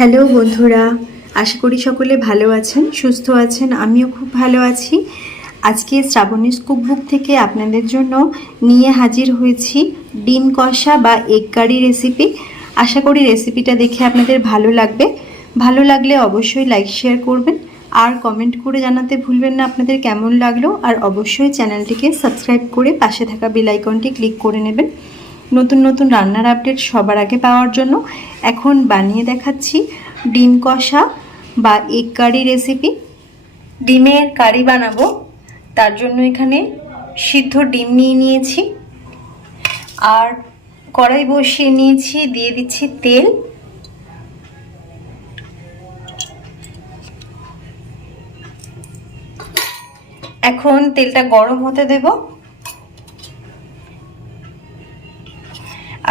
Hello বন্ধুরা, আশা করি সকলে ভালো আছেন, সুস্থ আছেন, আমিও খুব ভালো আছি। আজকে শ্রাবণী কুক বুক থেকে আপনাদের জন্য নিয়ে হাজির হয়েছি ডিম কষা বা এগ কারি রেসিপি আশা করি রেসিপিটা দেখে আপনাদের ভালো লাগবে। ভালো লাগলে অবশ্যই লাইক শেয়ার করবেন। আর কমেন্ট করে জানাতে ভুলবেন না আপনাদের কেমন লাগল। আর অবশ্যই চ্যানেলটিকে সাবস্ক্রাইব করে পাশে থাকা বেল আইকনটি ক্লিক করে নেবেন। নতুন নতুন রান্নার আপডেট সবার আগে পাওয়ার জন্য এখন বানিয়ে দেখাচ্ছি ডিম কষা বা এগ কারি রেসিপি ডিমের কারি বানাবো, তার জন্য এখানে সিদ্ধ ডিম নিয়ে নিয়েছি। আর কড়াই বসিয়ে নিয়েছি, দিয়ে দিচ্ছি তেল। এখন তেলটা গরম হতে দেবো।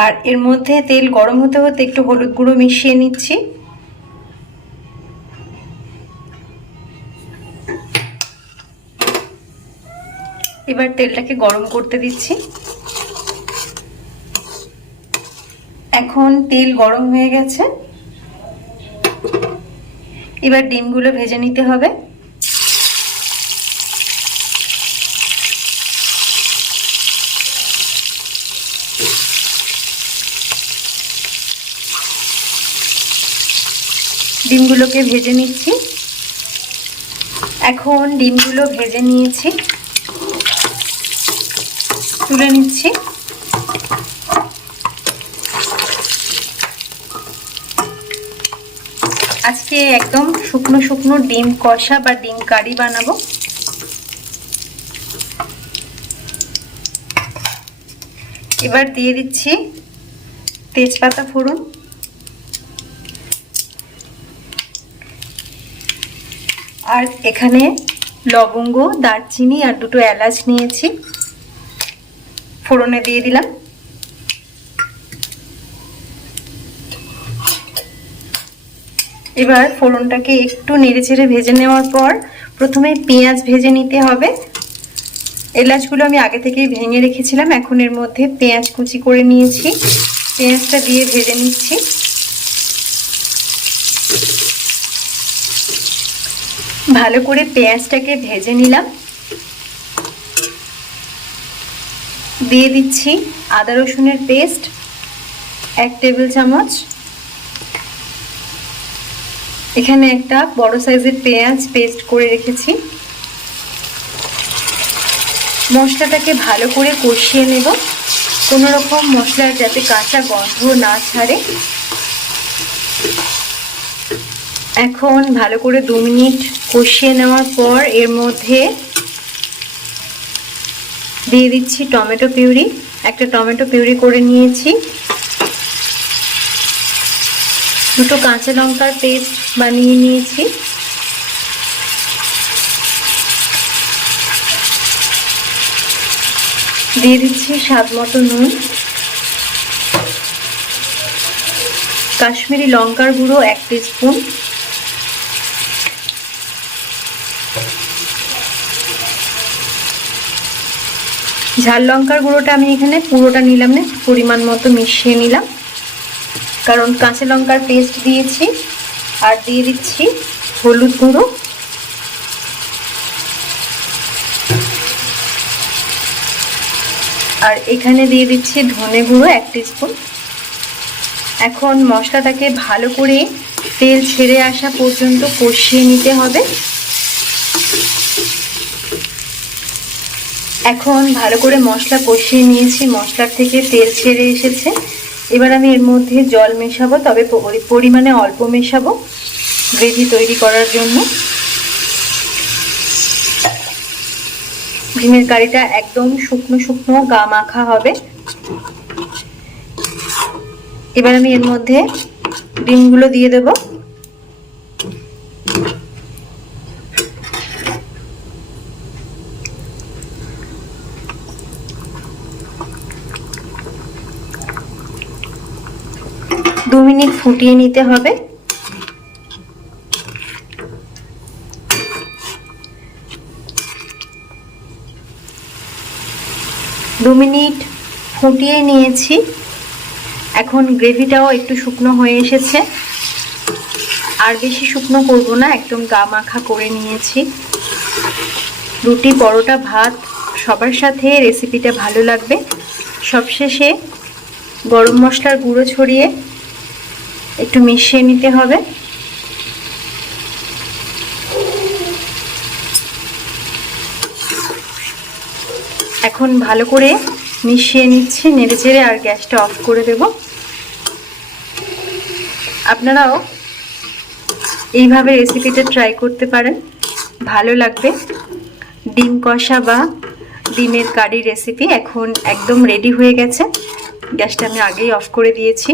আর এর মধ্যে তেল গরম হতে হতে একটু হলুদ গুঁড়ো মিশিয়ে নিচ্ছি। এবার তেলটাকে গরম করতে দিচ্ছি। এখন তেল গরম হয়ে গেছে। এবার ডিমগুলো ভেজে নিতে হবে। ডিমগুলোকে ভেজে নিচ্ছি। এখন ডিমগুলো ভেজে নিয়েছি। তুলে নিচ্ছি। আজকে একদম শুকনো শুকনো ডিম কষা বা ডিম কারি বানাবো। এবার দিয়ে দিচ্ছি তেজপাতা ফোড়ন। আর এখানে লবঙ্গ, দারচিনি আর দুটো এলাচ নিয়েছি। ফোড়নে দিয়ে দিলাম। এবার ফোড়নটাকে একটু নেড়ে চেড়ে ভেজে নেওয়ার পর প্রথমে পেঁয়াজ ভেজে নিতে হবে। এলাচগুলো আমি আগে থেকেই ভেঙে রেখেছিলাম, এখন এর মধ্যে পেঁয়াজ কুচি করে নিয়েছি। পেঁয়াজটা দিয়ে ভেজে নিচ্ছি। ভালো করে পেঁয়াজটাকে ভেজে নিলাম। দিয়ে দিচ্ছি আদা রসুনের পেস্ট, এক টেবিল চামচ। এখানে একটা বড় সাইজের পেঁয়াজ পেস্ট করে রেখেছি। মশলাটাকে ভালো করে কষিয়ে নেব। কোনো রকম মশলার যাতে কাঁচা গন্ধ না ছাড়ে। এখন ভালো করে দু মিনিট কষিয়ে নেওয়ার পর এর মধ্যে দিয়ে দিচ্ছি টমেটো পিউরি। একটা টমেটো পিউরি করে নিয়েছি। দুটো কাঁচা লঙ্কার পেস্ট বানিয়ে নিয়েছি। দিয়ে দিচ্ছি স্বাদ মতো নুন। কাশ্মীরি লঙ্কার গুঁড়ো এক স্পুন ঝাল লঙ্কার গুঁড়োটা আমি এখানে পুরোটা নিলাম না, পরিমাণ মতো মিশিয়ে নিলাম। কারণ কাঁচা লঙ্কার পেস্ট দিয়েছি, আর দিয়ে দিচ্ছি হলুদ গুঁড়ো। আর এখানে দিয়ে দিচ্ছি ধনে গুঁড়ো এক স্পুন এখন মশলাটাকে ভালো করে তেল ছেড়ে আসা পর্যন্ত কষিয়ে নিতে হবে। এখন ভালো করে মশলা কষিয়ে নিয়েছি। মশলার থেকে তেল ছেড়ে এসেছে। এবার আমি এর মধ্যে জল মেশাবো, তবে পরিমাণে অল্প মেশাবো গ্রেভি তৈরি করার জন্য। ডিমের কারিটা একদম শুকনো শুকনো গা মাখা হবে। এবার আমি এর মধ্যে ডিমগুলো দিয়ে দেবো। মিনিট ফুটিয়ে নিতে হবে। দু মিনিট ফুটিয়ে নিয়েছি। এখন গ্রেভিটাও একটু শুকনো হয়ে এসেছে। আর বেশি শুকনো করব না, একদম গা মাখা করে নিয়েছি। রুটি, পরোটা, ভাত, সবার সাথে রেসিপিটা ভালো লাগবে। সবশেষে গরম মশলার গুঁড়ো ছড়িয়ে একটু মিশিয়ে নিতে হবে। এখন ভালো করে মিশিয়ে নিচ্ছি, নেড়ে চেড়ে আর গ্যাসটা অফ করে দেব। আপনারাও এইভাবে রেসিপিটা ট্রাই করতে পারেন। ভালো লাগবে। ডিম কষা বা ডিমের কারি রেসিপি এখন একদম রেডি হয়ে গেছে। গ্যাসটা আমি আগেই অফ করে দিয়েছি।